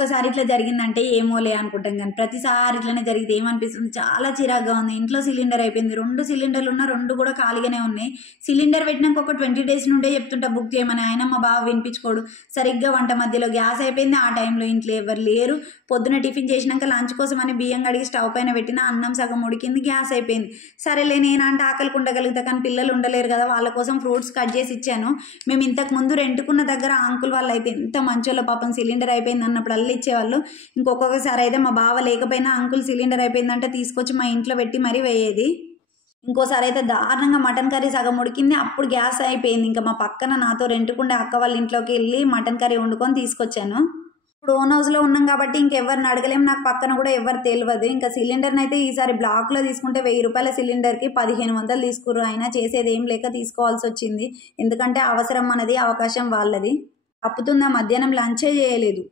ఒక్కసారి ఇట్లా జరిగిందంటే ఏమోలే అనుకుంటాం కానీ ప్రతిసారి ఇట్లనే జరిగితే ఏమనిపిస్తుంది, చాలా చిరాగ్గా ఉంది. ఇంట్లో సిలిండర్ అయిపోయింది, 2 సిలిండర్లు ఉన్న 2 కూడా ఖాళీగానే ఉన్నాయి. సిలిండర్ పెట్టినాక ఒక 20 డేస్ నుండే చెప్తుంటా బుక్ చేయమని, ఆయన మా బావ వినిపించుకోడు. సరిగ్గా వంట మధ్యలో గ్యాస్ అయిపోయింది. ఆ టైంలో ఇంట్లో ఎవరు లేరు. పొద్దున టిఫిన్ చేసినాక లంచ్ కోసం అని బియ్యం కడిగి స్టవ్ పైన పెట్టిన, అన్నం సగం ఉడికింది, గ్యాస్ అయిపోయింది. సరేలే నేనంటే ఆకలికి ఉండగలుగుతా కానీ పిల్లలు ఉండలేరు కదా, వాళ్ళ కోసం ఫ్రూట్స్ కట్ చేసి ఇచ్చాను. మేము ఇంతకు ముందు రెంటుకున్న దగ్గర అంకుల్ వాళ్ళు అయితే ఎంత మంచోళ్ళో పాపం, సిలిండర్ అయిపోయింది అన్నప్పుడు అల్లు ఇచ్చేవాళ్ళు. ఇంకొకసారి అయితే మా బావ లేకపోయినా అంకుల్ సిలిండర్ అయిపోయిందంటే తీసుకొచ్చి మా ఇంట్లో పెట్టి మరీ వేయేది. ఇంకోసారి అయితే దారుణంగా మటన్ కర్రీ సగం ఉడికింది, అప్పుడు గ్యాస్ అయిపోయింది. ఇంకా మా పక్కన నాతో రెంటుకుండే అక్క వాళ్ళ ఇంట్లోకి వెళ్ళి మటన్ కర్రీ వండుకొని తీసుకొచ్చాను. ఇప్పుడు ఓన్ హౌస్లో ఉన్నాం కాబట్టి ఇంకెవరిని అడగలేము, నాకు పక్కన కూడా ఎవరు తెలియదు. ఇంకా సిలిండర్ని అయితే ఈసారి బ్లాక్లో తీసుకుంటే 1000 రూపాయల సిలిండర్కి 1500 తీసుకుర్రు. అయినా చేసేది ఏం లేక తీసుకోవాల్సి వచ్చింది. ఎందుకంటే అవసరం మనది, అవకాశం వాళ్ళది. అప్పుతుందా మధ్యాహ్నం లంచే చేయలేదు.